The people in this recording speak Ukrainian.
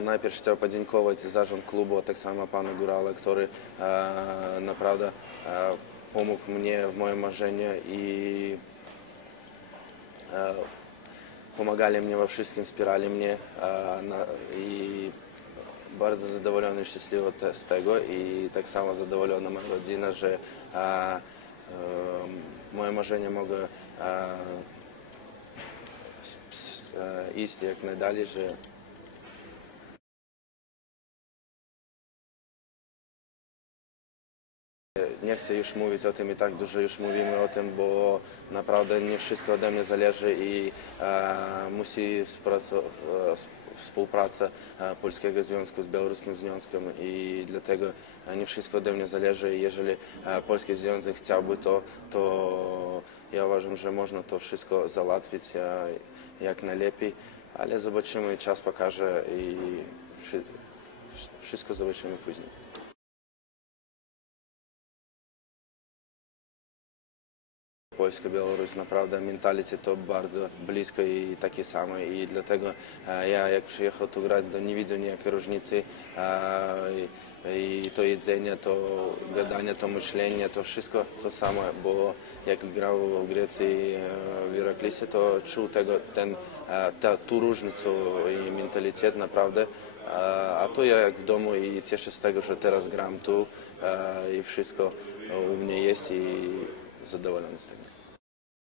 Найперше треба подінковувати за клуб, так само пану Гурале, який, направда, допомог мені в моєму маженні і допомагали мені в обшистській спіралі мені. І дуже задоволений і щасливий з того. І так само задоволена моя родина, що моє маження може йти якнайдалі, що... Не хочу вже говорити про це, і так дуже вже говоримо про це, бо насправді, не все від мене залежить, і мусили справи польського зв'язку з білоруським зв'язком, і для того не все, від мене залежить. І якщо польський зв'язок хотів би то, то я вважаю, що можна то все залавить як налепці, але забачимо час покаже і все, що пізніше. Білорусь, правда, то дуже близько і таке саме. І для того я як приїхав тут грати, то не бачив ніякої різниці. А, і, і то едет, то гадання, то мышление, то все то саме бо Як грав в Греції, а, в Вероклисе, то чув ту і и менталитет, а, а то я вдома, в дому и тешил с того, что разграмту и все у меня есть задоволенность. станом.